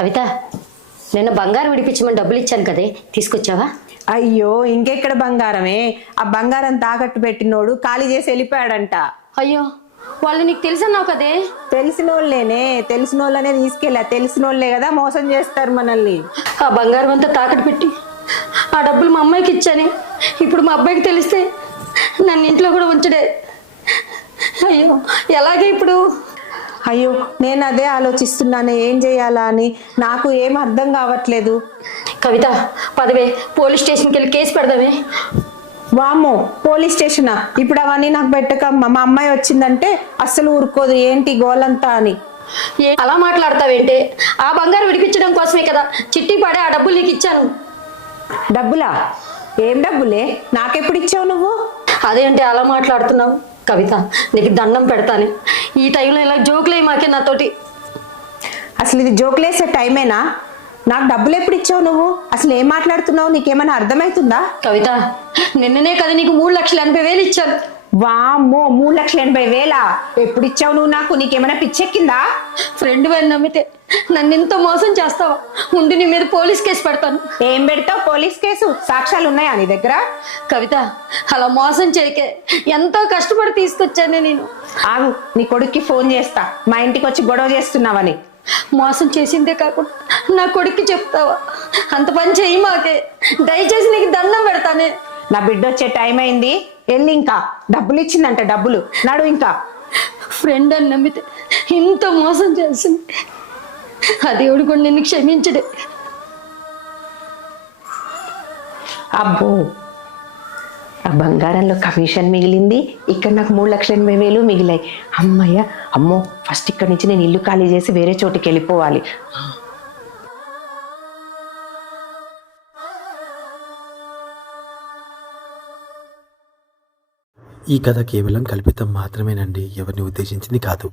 కవిత నిన్న బంగారం విడిపించమని డబ్బులు ఇచ్చాను కదే తీసుకొచ్చావా? అయ్యో ఇంకెక్కడ బంగారమే? ఆ బంగారం తాకట్టు పెట్టినోడు ఖాళీ చేసి వెళ్ళిపోయాడంట. అయ్యో వాళ్ళు నీకు తెలిసన్నావు కదే? తెలిసిన వాళ్ళేనే తెలిసిన వాళ్ళనే తీసుకెళ్ళా. తెలిసిన వాళ్ళే కదా మోసం చేస్తారు మనల్ని. ఆ బంగారం అంతా తాకట్టు పెట్టి ఆ డబ్బులు మా అమ్మాయికి ఇచ్చాను. ఇప్పుడు మా అబ్బాయికి తెలిస్తే నన్ను ఇంట్లో కూడా ఉంచడే. అయ్యో ఎలాగే ఇప్పుడు? అయ్యో నేను అదే ఆలోచిస్తున్నాను ఏం చేయాలా అని. నాకు ఏం అర్థం కావట్లేదు. కవిత పదవే పోలీస్ స్టేషన్కి వెళ్ళి కేసు పెడదామే. వామ్మో పోలీస్ స్టేషనా? ఇప్పుడు అవన్నీ నాకు పెట్టక మా మా అమ్మాయి వచ్చిందంటే అస్సలు ఊరుకోదు. ఏంటి గోలంతా అని. ఏ అలా మాట్లాడతావేంటి? ఆ బంగారం విడిపించడం కోసమే కదా. చిట్టి పడే ఆ డబ్బులు నీకు ఇచ్చాను. డబ్బులా? ఏం డబ్బులే? నాకెప్పుడు ఇచ్చావు నువ్వు? అదేంటి అలా మాట్లాడుతున్నావు? కవిత నీకు దండం పెడతాను. ఈ టైంలో ఇలా జోకులే మాకే నాతోటి? అసలు ఇది జోకులేసే టైమేనా నాకు డబ్బులు ఎప్పుడు ఇచ్చావు నువ్వు? అసలు ఏం మాట్లాడుతున్నావు? నీకేమైనా అర్థమవుతుందా? కవిత నిన్ననే కదా నీకు మూడు లక్షల ఎనభై వేలు ఇచ్చాను. వామ్మో మూడు లక్షల ఎనభై వేలా? ఎప్పుడు ఇచ్చావు నువ్వు నాకు? నీకేమైనా పిచ్చెక్కిందా? ఫ్రెండ్ అని నమ్మితే నన్ను ఇంత మోసం చేస్తావా? ఉండి నీ మీద పోలీస్ కేసు పెడతాను. ఏం పెడతావు పోలీస్ కేసు? సాక్ష్యాలు ఉన్నాయా నీ దగ్గర? కవిత అలా మోసం చేయకే ఎంతో కష్టపడి తీసుకొచ్చాను నేను. ఆగు నీ కొడుక్కి ఫోన్ చేస్తా. మా ఇంటికి వచ్చి గొడవ చేస్తున్నావని. మోసం చేసిందే కాకుండా నా కొడుక్కి చెప్తావా? అంత పని చెయ్యి మాకే. దయచేసి నీకు దండం పెడతానే. నా బిడ్డ వచ్చే టైం అయింది. వెళ్ళి ఇంకా డబ్బులు ఇచ్చిందంట డబ్బులు. నడు ఇంకా. ఫ్రెండ్ అని నమ్మితే ఇంత మోసం చేసింది. ఆ దేవుడు కూడా నిన్ను క్షమించడే. అబ్బో. ఆ బంగారంలో కమిషన్ మిగిలింది. ఇక్కడ నాకు మూడు లక్షల ఎనభై వేలు మిగిలాయి. అమ్మయ్య అమ్మో ఫస్ట్ ఇక్కడ నుంచి నేను ఇల్లు ఖాళీ చేసి వేరే చోటుకి వెళ్ళిపోవాలి. ఈ కథ కేవలం కల్పితం మాత్రమేనండి ఎవరిని ఉద్దేశించింది కాదు.